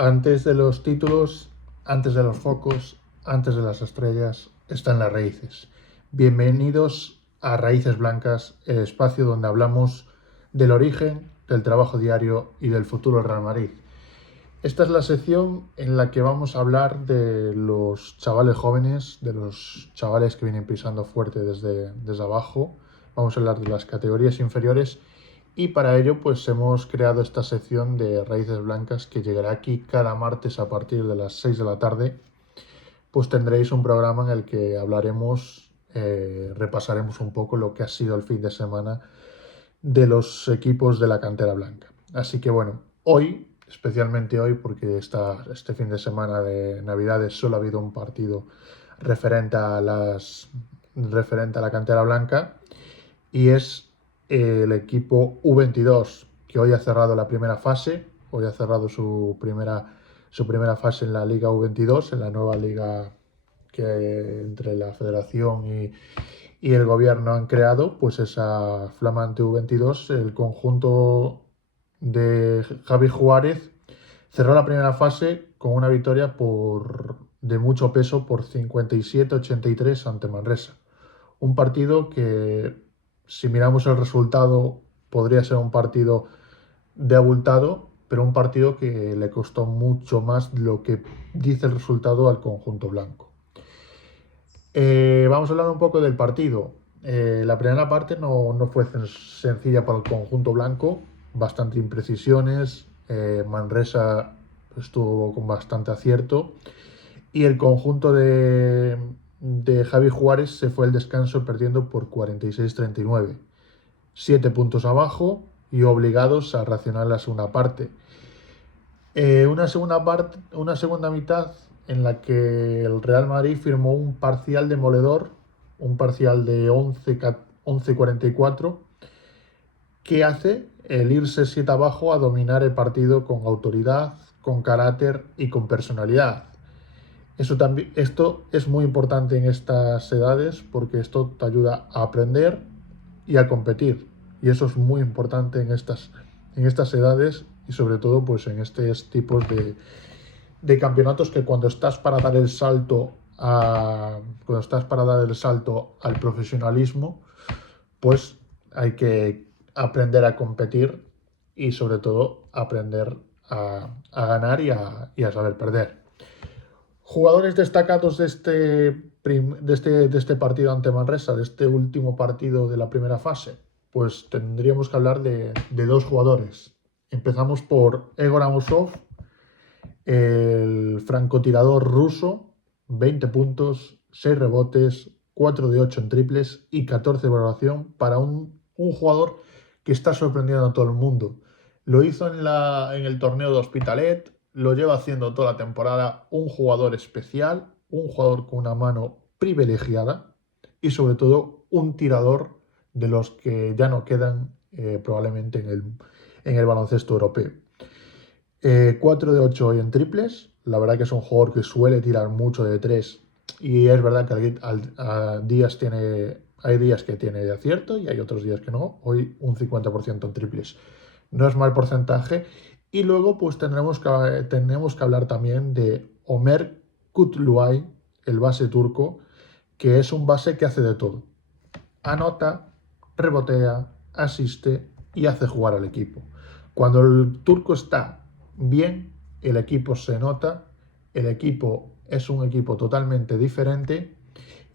Antes de los títulos, antes de los focos, antes de las estrellas, están las raíces. Bienvenidos a Raíces Blancas, el espacio donde hablamos del origen, del trabajo diario y del futuro del Real Madrid. Esta es la sección en la que vamos a hablar de los chavales jóvenes, de los chavales que vienen pisando fuerte desde abajo. Vamos a hablar de las categorías inferiores y para ello pues hemos creado esta sección de Raíces Blancas que llegará aquí cada martes a partir de las 6 de la tarde. Pues tendréis un programa en el que hablaremos, repasaremos un poco lo que ha sido el fin de semana de los equipos de la cantera blanca. Así que bueno, hoy, especialmente hoy, porque este fin de semana de Navidades solo ha habido un partido referente a la cantera blanca y es el equipo U22, que hoy ha cerrado la primera fase, hoy ha cerrado su primera fase en la Liga U22, en la nueva liga que entre la federación y el gobierno han creado, pues esa flamante U22, el conjunto de Javi Juárez cerró la primera fase con una victoria de mucho peso por 57-83 ante Manresa. Un partido que, si miramos el resultado, podría ser un partido de abultado, pero un partido que le costó mucho más lo que dice el resultado al conjunto blanco. Vamos a hablar un poco del partido. La primera parte no fue sencilla para el conjunto blanco, bastante imprecisiones. Manresa estuvo con bastante acierto y el conjunto de Javi Juárez se fue al descanso perdiendo por 46-39. 7 puntos abajo y obligados a racionar la segunda parte. Una segunda mitad en la que el Real Madrid firmó un parcial demoledor, un parcial de 11-44, que hace el irse 7 abajo a dominar el partido con autoridad, con carácter y con personalidad. Esto es muy importante en estas edades porque esto te ayuda a aprender y a competir. Y eso es muy importante en estas edades y sobre todo pues en estos tipos de campeonatos que cuando estás para dar el salto al profesionalismo, pues hay que aprender a competir y sobre todo aprender a ganar y a saber perder. Jugadores destacados de este partido ante Manresa, de este último partido de la primera fase, pues tendríamos que hablar de dos jugadores. Empezamos por Egor Amosov, el francotirador ruso, 20 puntos, 6 rebotes, 4 de 8 en triples y 14 de valoración para un jugador que está sorprendiendo a todo el mundo. Lo hizo en el torneo de Hospitalet, lo lleva haciendo toda la temporada, un jugador especial, un jugador con una mano privilegiada y sobre todo un tirador de los que ya no quedan probablemente en el baloncesto europeo. 4 de 8 hoy en triples, la verdad que es un jugador que suele tirar mucho de 3 y es verdad que hay días que tiene de acierto y hay otros días que no, hoy un 50% en triples. No es mal porcentaje. Y luego pues tenemos que hablar también de Ömer Kutluay, el base turco, que es un base que hace de todo. Anota, rebotea, asiste y hace jugar al equipo. Cuando el turco está bien, el equipo se nota, el equipo es un equipo totalmente diferente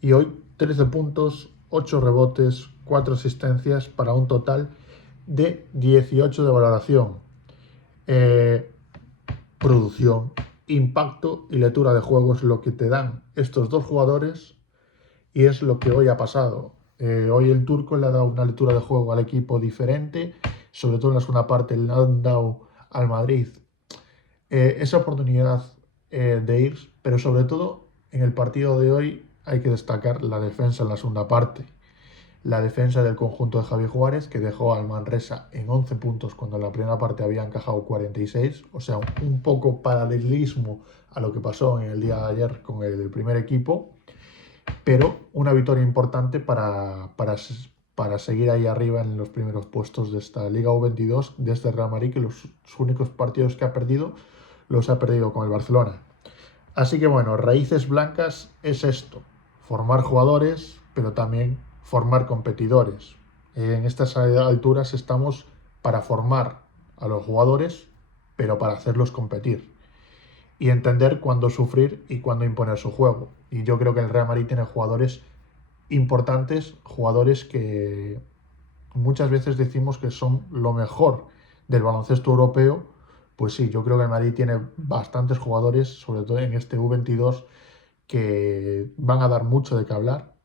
y hoy 13 puntos, 8 rebotes, 4 asistencias para un total de 18 de valoración. Producción, impacto y lectura de juego es lo que te dan estos dos jugadores y es lo que hoy ha pasado. Hoy el turco le ha dado una lectura de juego al equipo diferente, sobre todo en la segunda parte le han dado al Madrid esa oportunidad de ir, pero sobre todo en el partido de hoy hay que destacar la defensa en la segunda parte. La defensa del conjunto de Javi Juárez, que dejó al Manresa en 11 puntos cuando en la primera parte había encajado 46, o sea, un poco paralelismo a lo que pasó en el día de ayer con el primer equipo, pero una victoria importante para seguir ahí arriba en los primeros puestos de esta Liga U22, de este Real Madrid, que los únicos partidos que ha perdido los ha perdido con el Barcelona. Así que bueno, Raíces Blancas es esto, formar jugadores, pero también formar competidores. En estas alturas estamos para formar a los jugadores, pero para hacerlos competir. Y entender cuándo sufrir y cuándo imponer su juego. Y yo creo que el Real Madrid tiene jugadores importantes, jugadores que muchas veces decimos que son lo mejor del baloncesto europeo. Pues sí, yo creo que el Madrid tiene bastantes jugadores, sobre todo en este U22, que van a dar mucho de qué hablar.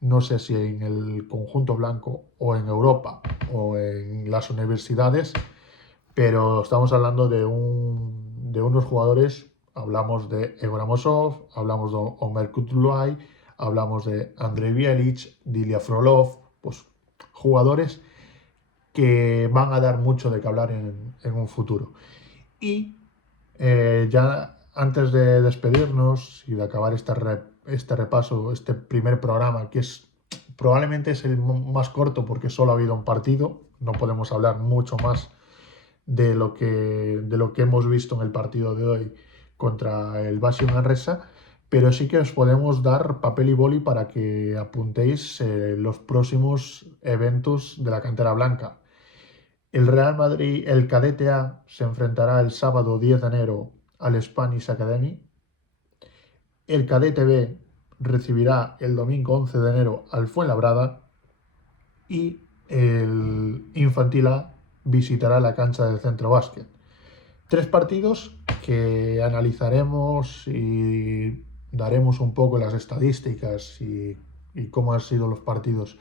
No sé si en el conjunto blanco o en Europa o en las universidades, pero estamos hablando de unos jugadores. Hablamos de Egor Amosov, hablamos de Omer Kutlai, hablamos de Andrei Bjelic, Dilia Frolov, pues jugadores que van a dar mucho de qué hablar en un futuro. Y ya antes de despedirnos y de acabar este repaso, este primer programa, que probablemente es el más corto porque solo ha habido un partido, no podemos hablar mucho más de lo que hemos visto en el partido de hoy contra el Basio Manresa, pero sí que os podemos dar papel y boli para que apuntéis los próximos eventos de la cantera blanca. El Real Madrid, el Cadete A, se enfrentará el sábado 10 de enero al Spanish Academy. El Cadete B recibirá el domingo 11 de enero al Fuenlabrada. Y el Infantil A visitará la cancha del Centro Básquet. 3 partidos que analizaremos y daremos un poco las estadísticas y cómo han sido los partidos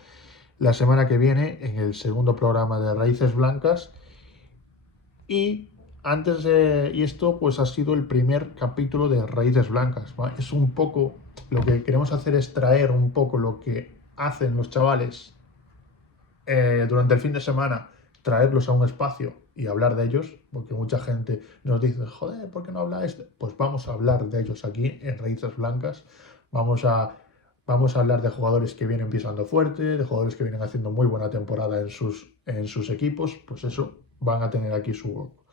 la semana que viene en el segundo programa de Raíces Blancas. Y esto pues ha sido el primer capítulo de Raíces Blancas, ¿vale? Es un poco, lo que queremos hacer es traer un poco lo que hacen los chavales durante el fin de semana, traerlos a un espacio y hablar de ellos, porque mucha gente nos dice, joder, ¿por qué no habláis? Pues vamos a hablar de ellos aquí en Raíces Blancas. Vamos a hablar de jugadores que vienen pisando fuerte, de jugadores que vienen haciendo muy buena temporada en sus equipos. Pues eso, van a tener aquí su hueco.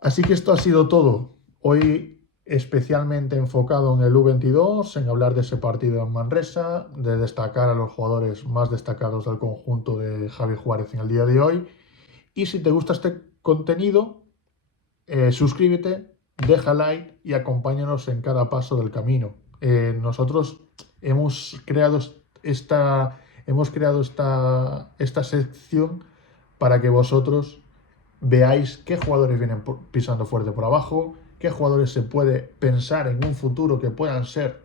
Así que esto ha sido todo. Hoy especialmente enfocado en el U22, en hablar de ese partido en Manresa, de destacar a los jugadores más destacados del conjunto de Javi Juárez en el día de hoy. Y si te gusta este contenido, suscríbete, deja like y acompáñanos en cada paso del camino. Nosotros hemos creado esta sección para que vosotros veáis qué jugadores vienen pisando fuerte por abajo, qué jugadores se puede pensar en un futuro que puedan ser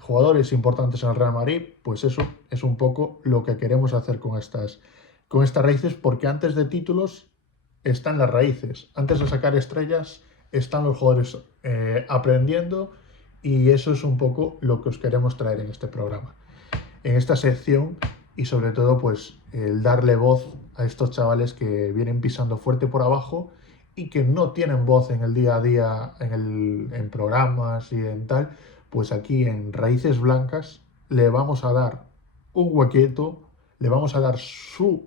jugadores importantes en el Real Madrid. Pues eso es un poco lo que queremos hacer con estas raíces, porque antes de títulos están las raíces, antes de sacar estrellas están los jugadores aprendiendo, y eso es un poco lo que os queremos traer en este programa, en esta sección, y sobre todo pues el darle voz a estos chavales que vienen pisando fuerte por abajo y que no tienen voz en el día a día, en programas y en tal. Pues aquí en Raíces Blancas le vamos a dar un huequito, le vamos a dar su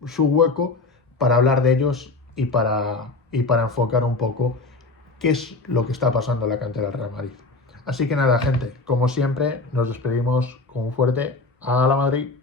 hueco para hablar de ellos y para enfocar un poco qué es lo que está pasando en la cantera del Real Madrid. Así que nada, gente, como siempre, nos despedimos con un fuerte ¡A la Madrid!